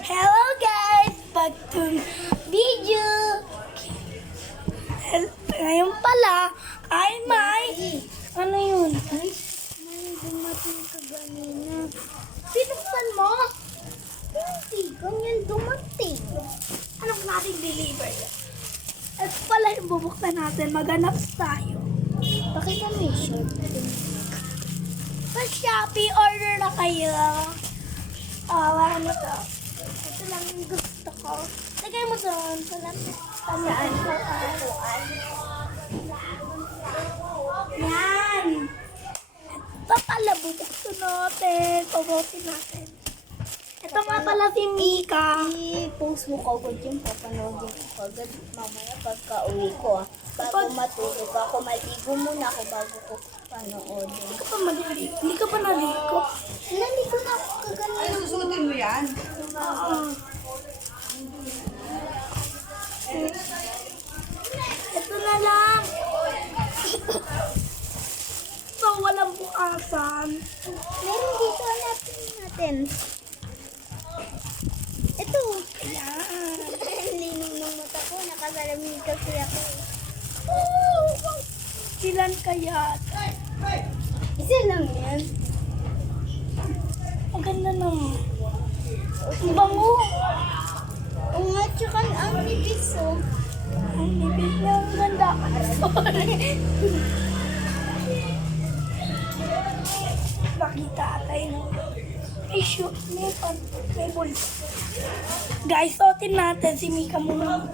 Hello guys! Back to video! Ngayon pala, ay may... Ano yun? Ay, may dumating ka ganina. Pinuksan mo? Hindi, ganyan dumating. Ano ba natin deliver yan? At pala yung bubuksan natin, maghanap tayo. Pakita mo yung shirt. Sa Shopee, order na kayo. Ano to? Ito lang yung gusto ko. Lagay mo doon. Saan ko? Yan. Ito pala, bubuksan natin. Pabotin natin. Ito nga pala si Mika. I-post mo ko agad yung papanoodin ko agad mamaya pagka uwi ko. Bago matulog ako, maligo muna ako bago ko panoodin. Hindi ka pa maliligo. Hindi ka pa naligo. Naligo na ako kaganina. Susuotin mo yan? Oo. Ito na lang. So, walang bukasan. Meron dito, hanapin natin. Ito. Yan. Linom ng mata ko, nakasalamin kasi ako. Ilan kaya? Isa lang yan. Ang ganda naman. Ang bango. O nga, tsaka ang nibis oh. Ang bibig na ang ganda. Sorry. Makita tayo ng may shoot. May bulsa. Guys, suotin natin si Mika muna.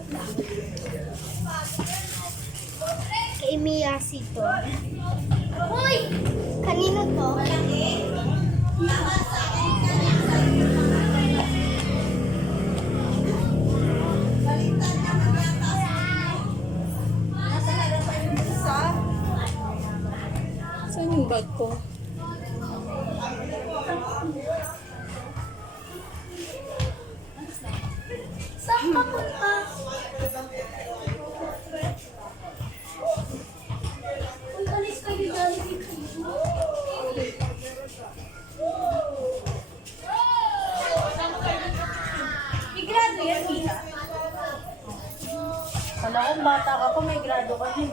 Kay Miyasi to. Hoy! Kanino to? Saan yung bag ko? Saan ka punta? Uy, alis kayo, Jollibee kayo. May grado yan, Mika. Kala ko bata ka pa, may grado ka din.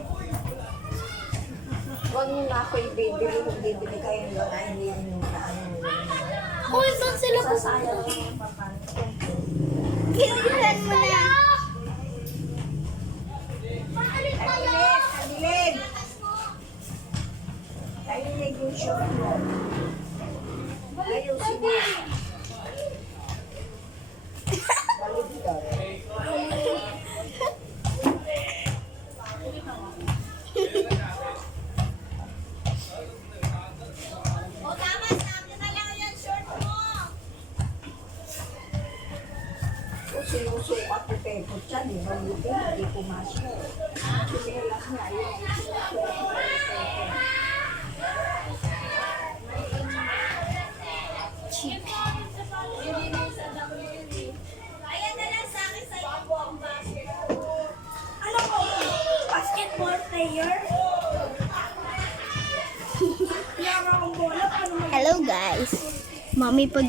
Huwag niyo na ako i-bibili, kung bibili kayo ng mga hindi yung ano. Uy, saan sila Sasayang pupunta? yung papanto. Kinilan mo na. Maalis tayo! Tagilid! Tagilid yung short mo. Ayusin mo. Baligtad. Sinusukat ko pepo dyan, eh. Mabuti, hindi pumasok. Sinelas niya, yun. Ano ko? Basketball player? Yara akong bola. Paano mag- Hello guys. Mami, pag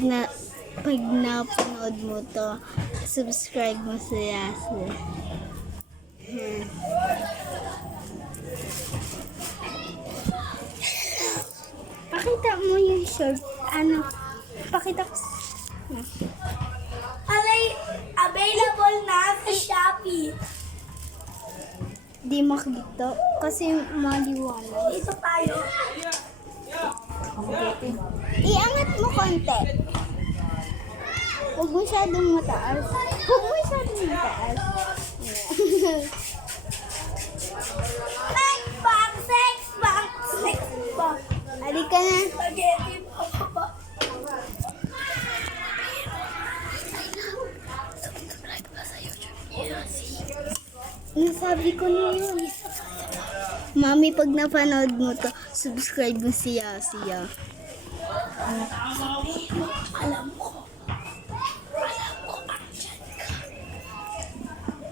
napanood mo to, subscribe mo sa Yasi. Pakita mo yung short. Ano? Pakita ko. Available na sa Shopee. Di makita kasi maliwanag. Dito tayo. Iangat mo konti. Huwag masyadong mataas. Huwag masyadong mataas. Sex box! Sex box! Sex box! Halika na. Spaghetti pa. Nasabi ko na yun. Mami, pag napanood mo to, subscribe mo si Yasiya. Alam ko.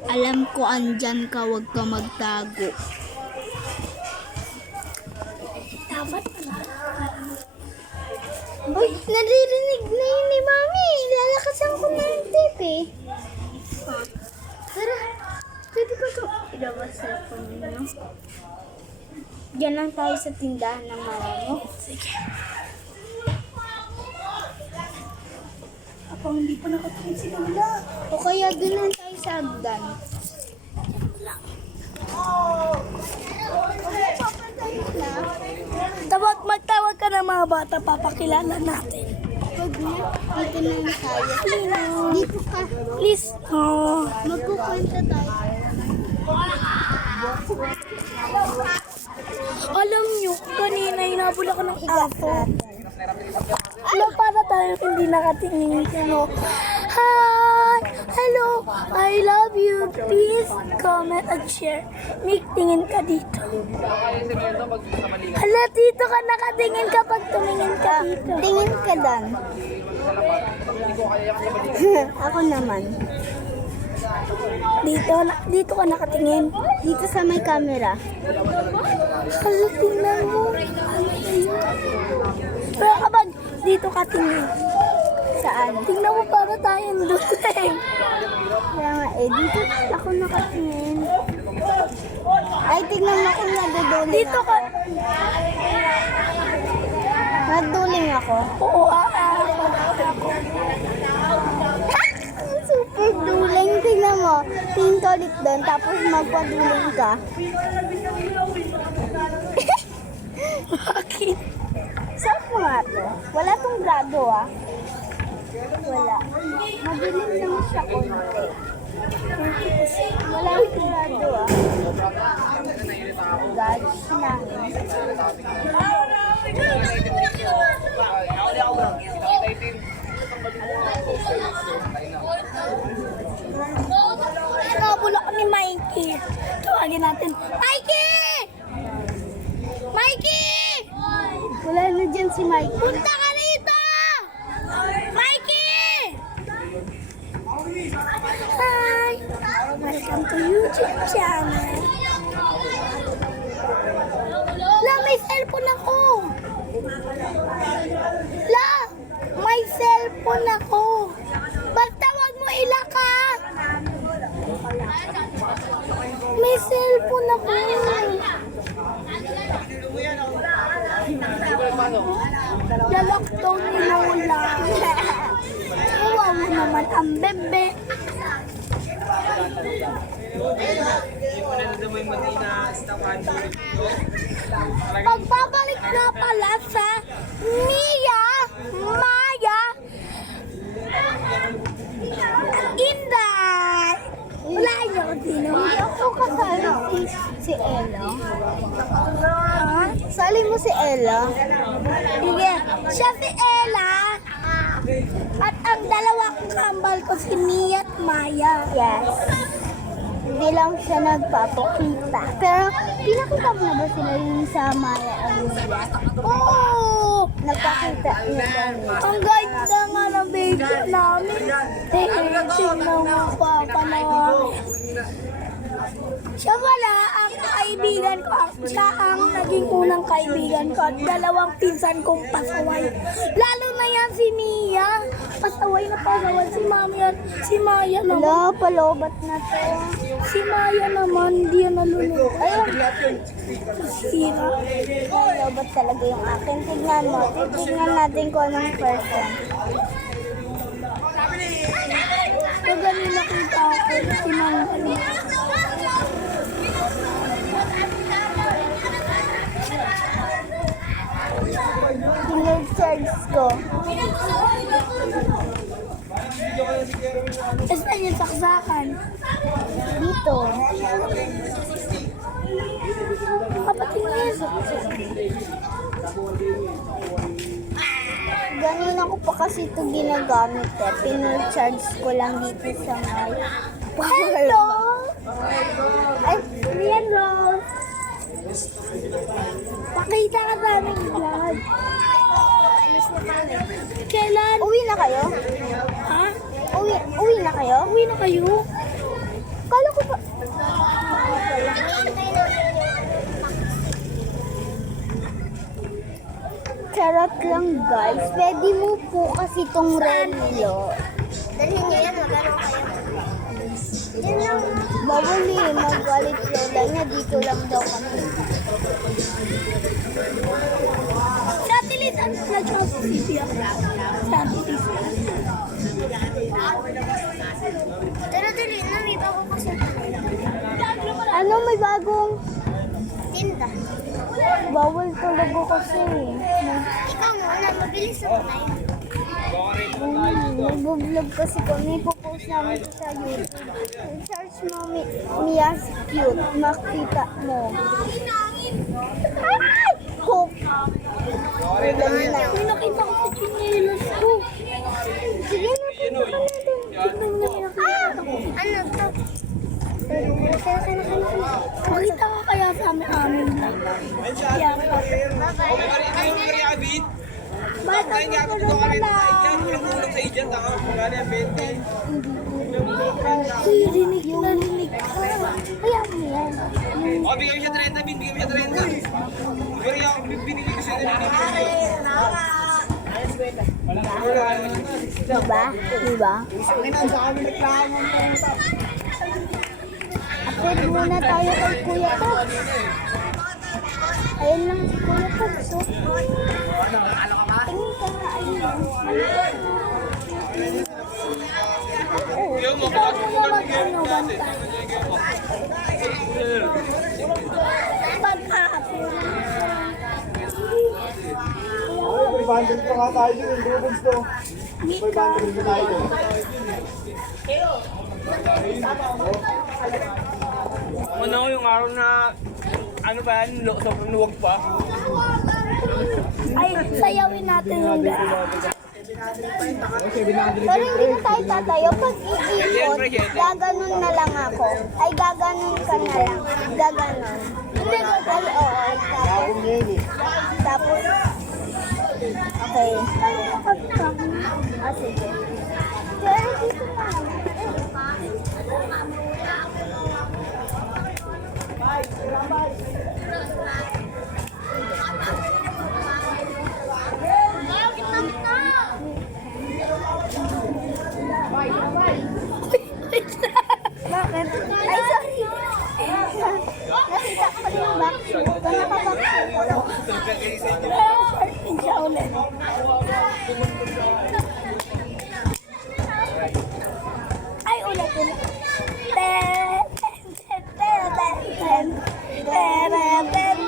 Alam ko andyan ka, huwag ka magtago. Dapat pala. Uy, naririnig na yun ni Mami. Lalakasan ko natin. Okay. Tara. Pwede ba ito? Ilabas sa phone nyo. Diyan lang tayo sa tindahan ng marami. Sige. Ako hindi pa nakatingin si Lola. O kaya doon lang tayo sa agdan. Tawag, magtawag ka ng mga bata, papakilala natin. Huwag na. Dito na lang tayo. Dito ka. Please. Oh. Magkukwenta tayo. Alam nyo, kanina hinabol ako ng aso. Ano para tayo hindi nakatingin ano? Hi! Hello! I love you! Please comment and share. Nick, tingin ka dito. Hala, dito ka nakatingin kapag tumingin ka dito. Tingin ka dan. Ako naman. Dito ka nakatingin. Dito sa may camera. Hala, tingnan mo. Pero kapag dito ka tingin, Saan? tingnan mo para tayong duling. Kaya nga dito ako nakatingin. Ay, tignan mo kung naduduling Dito ako. ka. Naduling ako. Oo, Super duling. Tignan mo. Tingin ka ulit doon, tapos magpaduling ka. Bakit? Saan mo nga to? Wala tong grado Wala. Madilim lang siya konti. Wala tong grado Gosh, namin. Nakabula ko ni Mikey. Tawagin natin. Mikey! Mikey! Wala na dyan si Mike. Punta ka rito! Mikey! Hi! Welcome to YouTube channel. La, may cellphone ako! La! May cellphone ako! Basta wag mo ilak ha! May cellphone ako! Lalakdaw ni Lola. Kawawa naman ang bebe. Pagbabalik na pala sa Mia, Maya, at Inday. Wala niyo ko dino. Ako kasali si Ella. Ha? Sali mo si Ella. Sige, siya si Ella. At ang dalawang kambal ko si Mia at Maya. Yes. Hindi lang siya nagpapakita. Pero pinakita mo na ba sila yung sa Maya o Mia? Oo! Nagpakita niya ba? Ang ganda nga ng video namin. Tingnan mo pa namin. Siya wala ang kaibigan ko. Siya ang naging unang kaibigan ko at dalawang pinsan kong pasaway. Lalo na yan si Mia. Pasaway na pasaway si Mami at si Maya naman. Wala, palobat na to. Si Maya naman, hindi yan nalulunod. Ayun. Sira. Palobat talaga yung akin. Tignan mo. Tignan natin kung anong person. Pag ganun nakita ako, sinangalo. Pinag-charge ko. Basta yung saksakan. Dito. Kapatid niya. Ganun ako pa kasi ito ginagamit Pinag-charge ko lang dito sa may... Hello! Ay, Rian Rose. Pakita ka sa aming vlog. Kailan? Uwi na kayo? Ha? Uwi na kayo? Uwi na kayo? Kala ko pa... Charot lang guys. Pwede mo po kasi itong relo. Dalhin niyo yan. Magkano Bawal eh, magalit lola niya. Dito lang daw kami. Sa atilis, ano na siya sa city ako? Sa atilis. Pero dali na, may bago kasi. Ano, may bagong tinda? Bawal talaga kasi. Ikaw muna, mabilis na tayo. Nag-vlog kasi kami, popost namin ito sa YouTube. Search mo Mia's Cute, makita mo. Ay! Cook! Ulan na. May nakita ko sa chinelas ko. Sige, nakita ka na din. Ah! Ano to? Pakita ka kaya sa amin lang. Kaya pa. Bata ko na pala. Narinig ka. Kaya mo yan. Oh, bigyan mo siya 30, bigyan mo siya 30. Pero yung binigay ko siya Diba? Diba? Upload muna tayo kay Kuya to. Ayun lang si Kuya to. So, tingin ka nga, ayun lang. Yung mga May bundle pa nga tayo dun, yung dudes to. May bundle pa tayo dun. ano yung araw na ano ba yan, sobrang luwag pa. Ay, sayawin natin yung daan. Pero hindi na tayo tatayo. Pag iikot, gaganon na lang ako. Ay, gaganon ka na lang. Gaganon. Hindi ko tayo. Oo. Gagawin niya yun eh. Tapos, okay. Ah, sige. Pero dito na lang. Bakit? Ay, sorry. Nakita ko yung backshoot. Nakapag-backshoot ako. Parking siya ulit. Ay, ulit. Ten, ten, ten, ten, ten, ten, ten, ten,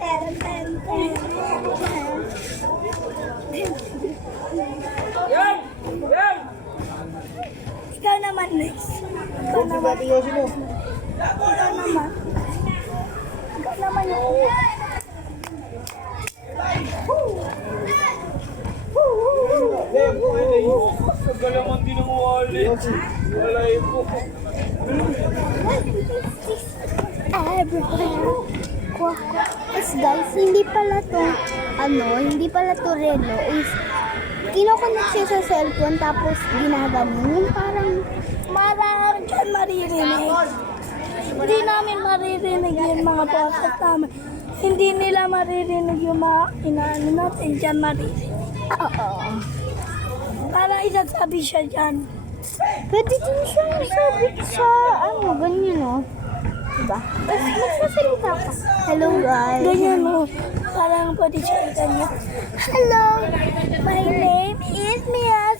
ten, ten, ten, Ikaw naman next. Ikaw Dudes yung naman. dati Yoshi mo. Ikaw naman. Ikaw naman yung Nagkalaman din ng wallet. Wala po. Everywhere. Yes guys, hindi pala to, hindi pala to relo. Is, kinoconnect siya sa cellphone tapos ginaganon. Yung parang, marami dyan maririnig. Hindi namin maririnig yung mga boses namin. Hindi nila maririnig yung mga inaano natin dyan maririnig. oo. Parang isasabi siya dyan. Pwede din siya sabi sa, ganyan o. Diba? Tapos magsasalita ka. Hello guys. Ganyan mo. Parang pwede siya ganyan. Hello, my name is Mia.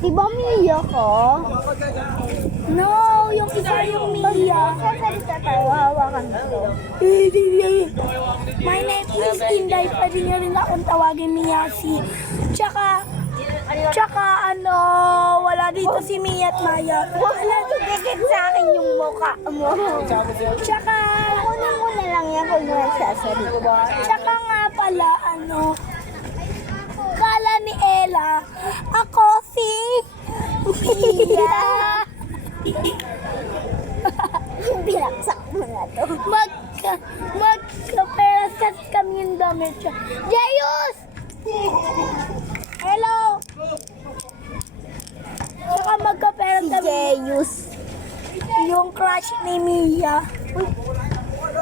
Diba Mia ka? No, yung isa yung Mia. Magsasalita tayo, hawakan ko. My name is Inday. Pwede niyo rin akong tawagin Miyasi. Tsaka wala dito si Mia at Maya. Wala didikit sa akin yung mukha mo. Tsaka, Kunin mo na lang yan kung nagsasalita. tsaka nga pala, kala ni Ella, ako si Mia. Binaksak mo na to. Magkaperas kasi kami yung damit siya. Jayus! Hello! Tsaka magkaperas Si kami Jeyus. yung crush ni Mia.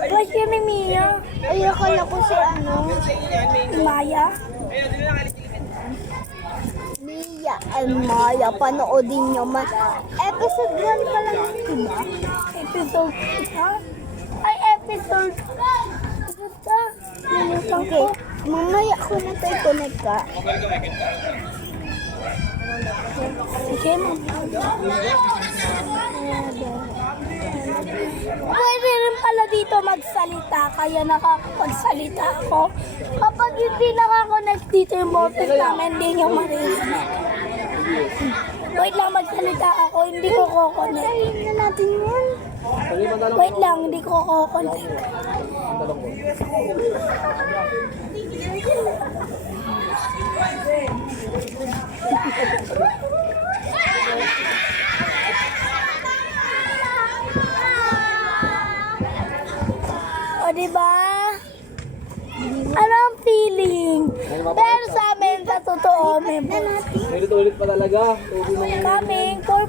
Crush yun ni Mia. Ay, akala ko si Maya. Mia. Maya, panoodin nyo man. Episode 1 pa lang, diba? Episode, ha? Ay, episode. Basta, nalimutan ko. Okay, mamaya ko na tayo connect ka. Sige, pwede rin pala dito magsalita, kaya nakakapagsalita ako. Kapag hindi nakakonect dito yung boses namin, hindi nyo maririnig. Wait lang, magsalita ako, hindi ko kukonect. Sabihin na natin yun. Wait lang, hindi ko kukonect. O, diba? Ano ang feeling? Pero sa amin, sa totoo, may Ulit-ulit pa talaga. coming for